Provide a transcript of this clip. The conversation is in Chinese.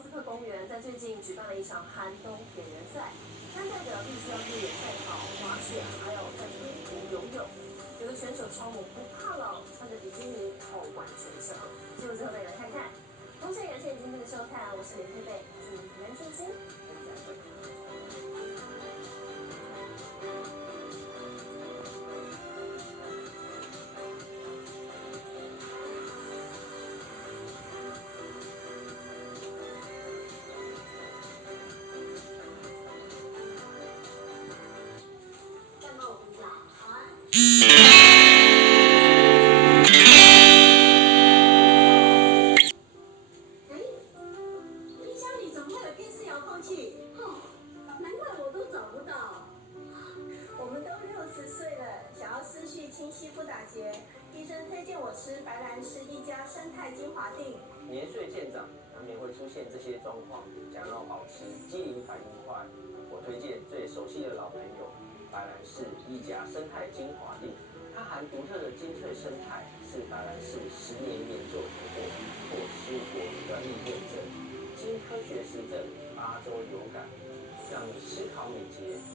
斯特公园在最近举办了一场寒冬铁人赛，参赛者必须要越野赛跑、滑雪，还有在水湖游泳。有的选手超猛，不怕冷，穿着比基尼跑完全程。结果最后带你来看看。同时也感谢你今天的收看，我是连佩佩，祝你平安顺心，我们再会。冰箱里怎么会有电视遥控器？难怪我都找不到。我们都60岁了，想要思绪清晰不打结，医生推荐我吃白兰氏一家生态精华锭。年岁渐长，难免会出现这些状况。想要保持机灵反应快，我推荐最熟悉的老朋友白兰氏一家生态精华锭。它含独特的精粹生态，是白兰氏10年研究成果，获15国专利认证，经科学实证，8周有感，让你思考敏捷。